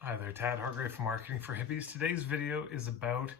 Hi there, Tad Hargrave from Marketing for Hippies. Today's video is about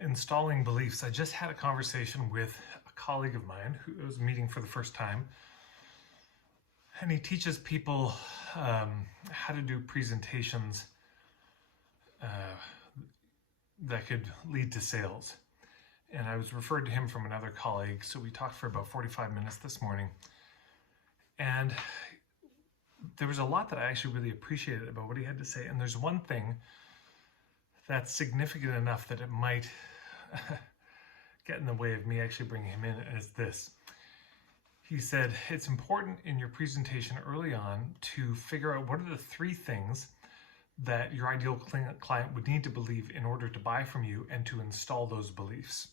installing beliefs. I just had a conversation with a colleague of mine who was meeting for the first time, and he teaches people how to do presentations that could lead to sales. And I was referred to him from another colleague, so we talked for about 45 minutes this morning. And there was a lot that I actually really appreciated about what he had to say. And there's one thing that's significant enough that it might get in the way of me actually bringing him in, and it's this. He said, it's important in your presentation early on to figure out what are the three things that your ideal client would need to believe in order to buy from you and to install those beliefs.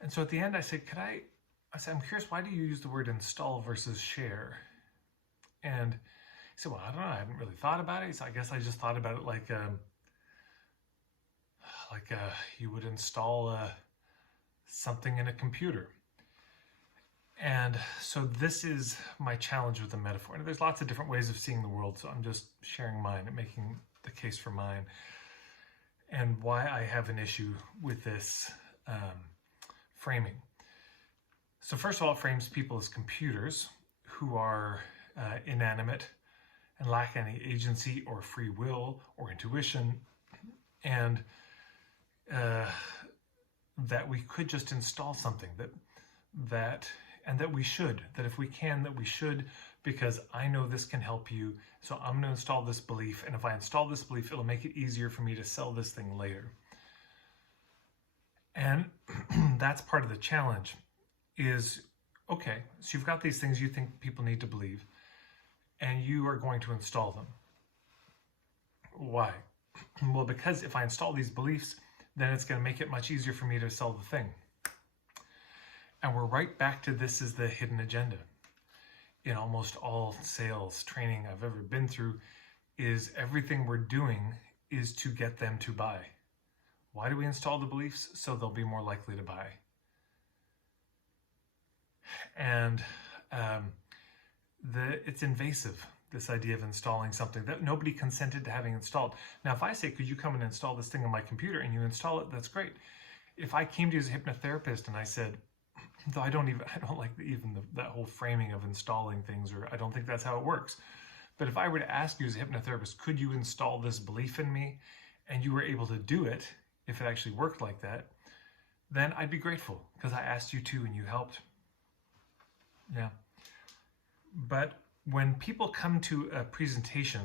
And so at the end I said, I said, I'm curious, why do you use the word install versus share? And he said, well, I don't know, I hadn't really thought about it. So I guess I just thought about it like you would install something in a computer. And so this is my challenge with the metaphor. And there's lots of different ways of seeing the world, so I'm just sharing mine and making the case for mine and why I have an issue with this framing. So first of all, it frames people as computers who are inanimate and lack any agency or free will or intuition, and that we could just install something that we should, that if we can, that we should, because I know this can help you, so I'm going to install this belief, and if I install this belief, it'll make it easier for me to sell this thing later. And that's part of the challenge is, okay, so you've got these things you think people need to believe, and you are going to install them. Why? Well, because if I install these beliefs, then it's going to make it much easier for me to sell the thing. And we're right back to this is the hidden agenda. In almost all sales training I've ever been through, is everything we're doing is to get them to buy. Why do we install the beliefs? So they'll be more likely to buy. And it's invasive, this idea of installing something that nobody consented to having installed. Now, if I say, could you come and install this thing on my computer, and you install it, that's great. If I came to you as a hypnotherapist and I said, though I don't like that whole framing of installing things, or I don't think that's how it works. But if I were to ask you as a hypnotherapist, could you install this belief in me, and you were able to do it, if it actually worked like that, then I'd be grateful because I asked you to and you helped. Yeah. But when people come to a presentation,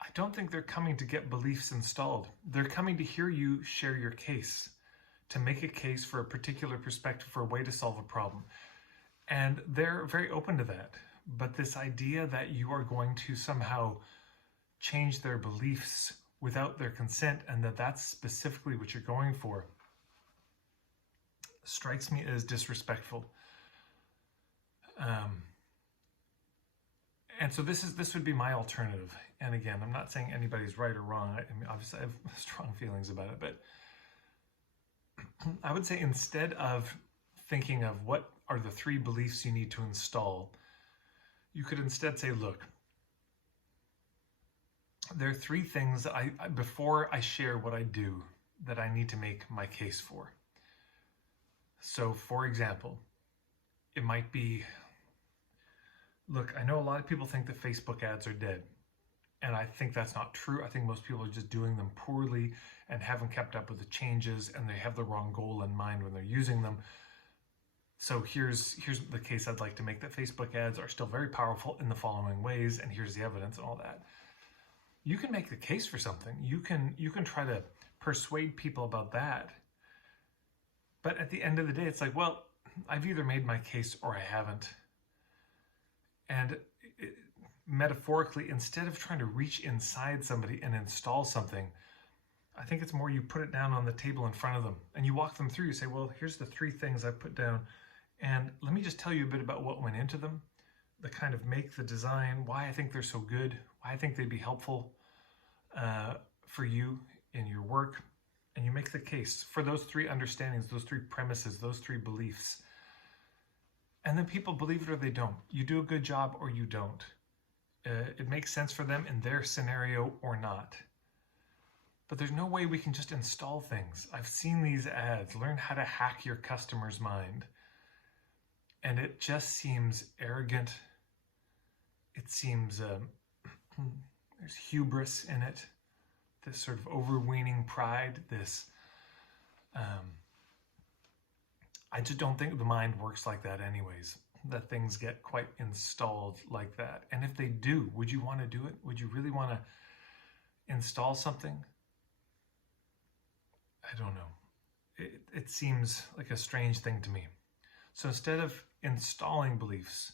I don't think they're coming to get beliefs installed. They're coming to hear you share your case, to make a case for a particular perspective, for a way to solve a problem. And they're very open to that. But this idea that you are going to somehow change their beliefs without their consent, and that's specifically what you're going for, strikes me as disrespectful. And so this would be my alternative. And again, I'm not saying anybody's right or wrong. I mean, obviously I have strong feelings about it, but I would say instead of thinking of what are the three beliefs you need to install, you could instead say, look, there are three things that before I share what I do, that I need to make my case for. So for example, it might be, look, I know a lot of people think that Facebook ads are dead. And I think that's not true. I think most people are just doing them poorly and haven't kept up with the changes, and they have the wrong goal in mind when they're using them. So here's the case I'd like to make, that Facebook ads are still very powerful in the following ways, and here's the evidence and all that. You can make the case for something. You can try to persuade people about that. But at the end of the day, it's like, well, I've either made my case or I haven't. And metaphorically, instead of trying to reach inside somebody and install something, I think it's more you put it down on the table in front of them and you walk them through. You say, well, here's the three things I put down, and let me just tell you a bit about what went into them, the kind of make, the design, why I think they're so good, why I think they'd be helpful for you in your work. And you make the case for those three understandings, those three premises, those three beliefs. And then people believe it or they don't. You do a good job or you don't. it makes sense for them in their scenario or not. But there's no way we can just install things. I've seen these ads, learn how to hack your customer's mind. And it just seems arrogant. It seems there's hubris in it, this sort of overweening pride, this, I just don't think the mind works like that anyways, that things get quite installed like that. And if they do, would you want to do it? Would you really want to install something? I don't know. It seems like a strange thing to me. So instead of installing beliefs,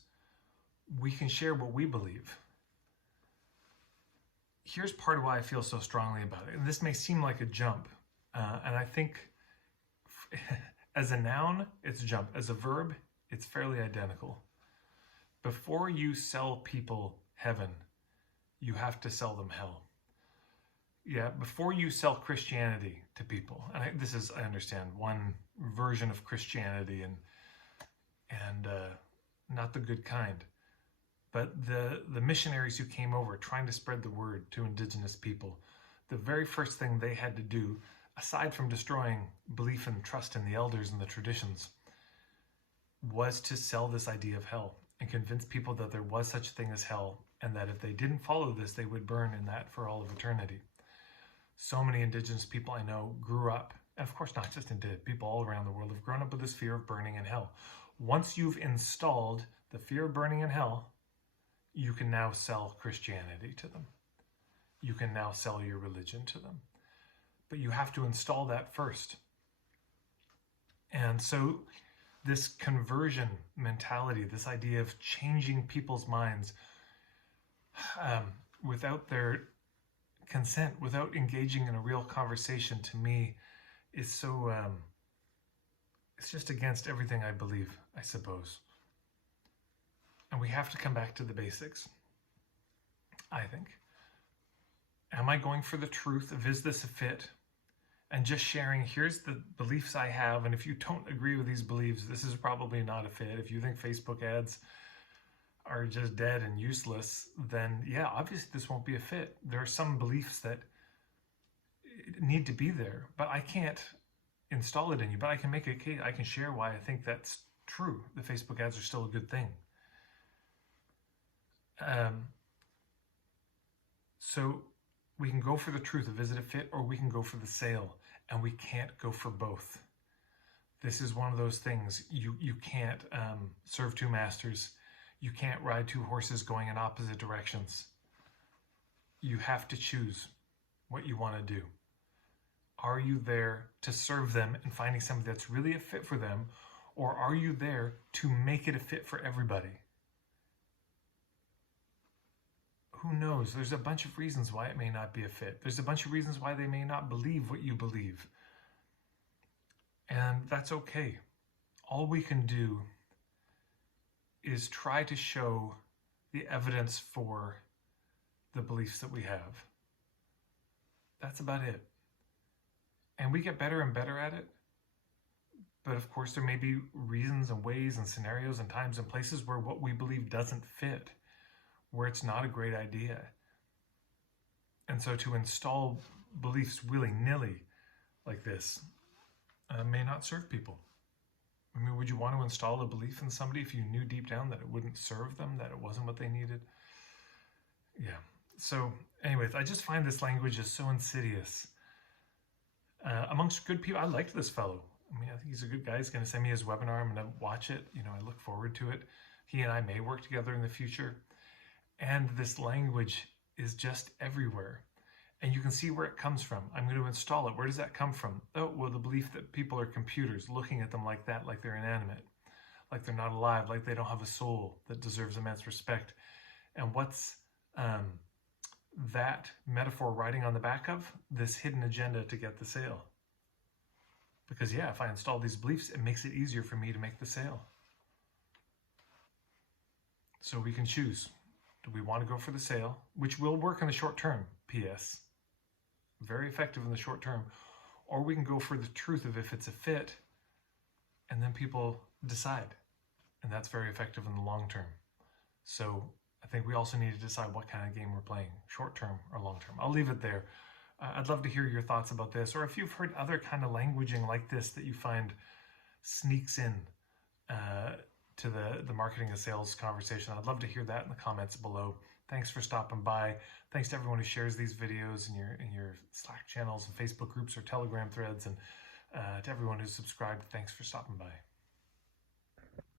we can share what we believe. Here's part of why I feel so strongly about it. And this may seem like a jump. And I think as a noun, it's jump. As a verb, it's fairly identical. Before you sell people heaven, you have to sell them hell. Yeah, before you sell Christianity to people, and this is, I understand, one version of Christianity and not the good kind, but the missionaries who came over trying to spread the word to indigenous people, the very first thing they had to do, aside from destroying belief and trust in the elders and the traditions, was to sell this idea of hell and convince people that there was such a thing as hell, and that if they didn't follow this, they would burn in that for all of eternity. So many indigenous people I know grew up, and of course not just indigenous, people all around the world have grown up with this fear of burning in hell. Once you've installed the fear of burning in hell, you can now sell Christianity to them. You can now sell your religion to them. But you have to install that first. And so this conversion mentality, this idea of changing people's minds without their consent, without engaging in a real conversation, to me is so, it's just against everything I believe, I suppose. And we have to come back to the basics, I think. Am I going for the truth of, is this a fit? And just sharing, here's the beliefs I have, and if you don't agree with these beliefs, this is probably not a fit. If you think Facebook ads are just dead and useless, then yeah, obviously this won't be a fit. There are some beliefs that need to be there, but I can't install it in you. But I can make a case, I can share why I think that's true. The Facebook ads are still a good thing. So we can go for the truth of, is it a fit, or we can go for the sale, and we can't go for both. This is one of those things, you can't serve two masters. You can't ride two horses going in opposite directions. You have to choose what you want to do. Are you there to serve them and finding something that's really a fit for them, or are you there to make it a fit for everybody? Who knows? There's a bunch of reasons why it may not be a fit. There's a bunch of reasons why they may not believe what you believe. And that's okay. All we can do is try to show the evidence for the beliefs that we have. That's about it. And we get better and better at it. But of course, there may be reasons and ways and scenarios and times and places where what we believe doesn't fit, where it's not a great idea. And so to install beliefs willy-nilly like this may not serve people. I mean, would you want to install a belief in somebody if you knew deep down that it wouldn't serve them, that it wasn't what they needed? Yeah. So anyways, I just find this language is so insidious. Amongst good people, I liked this fellow. I mean, I think he's a good guy. He's going to send me his webinar. I'm going to watch it. You know, I look forward to it. He and I may work together in the future. And this language is just everywhere. And you can see where it comes from. I'm going to install it. Where does that come from? Oh, well, the belief that people are computers, looking at them like that, like they're inanimate, like they're not alive, like they don't have a soul that deserves immense respect. And what's that metaphor writing on the back of? This hidden agenda to get the sale. Because yeah, if I install these beliefs, it makes it easier for me to make the sale. So we can choose. Do we want to go for the sale, which will work in the short term, P.S. Very effective in the short term. Or we can go for the truth of if it's a fit, and then people decide. And that's very effective in the long term. So I think we also need to decide what kind of game we're playing, short-term or long-term. I'll leave it there. I'd love to hear your thoughts about this, or if you've heard other kind of languaging like this that you find sneaks in to the marketing and sales conversation. I'd love to hear that in the comments below. Thanks for stopping by. Thanks to everyone who shares these videos in your Slack channels and Facebook groups or Telegram threads, and to everyone who's subscribed. Thanks for stopping by.